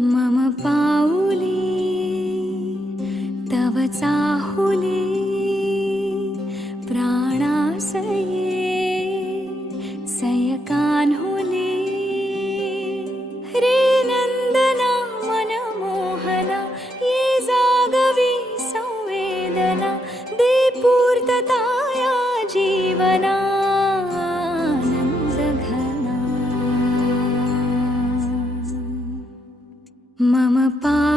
मम पाऊली तव चाहुली प्राणासये सयकान्हुली रे नंदना मनमोहना ये जागवी संवेदना दे पूर्तता या जीवना मम पा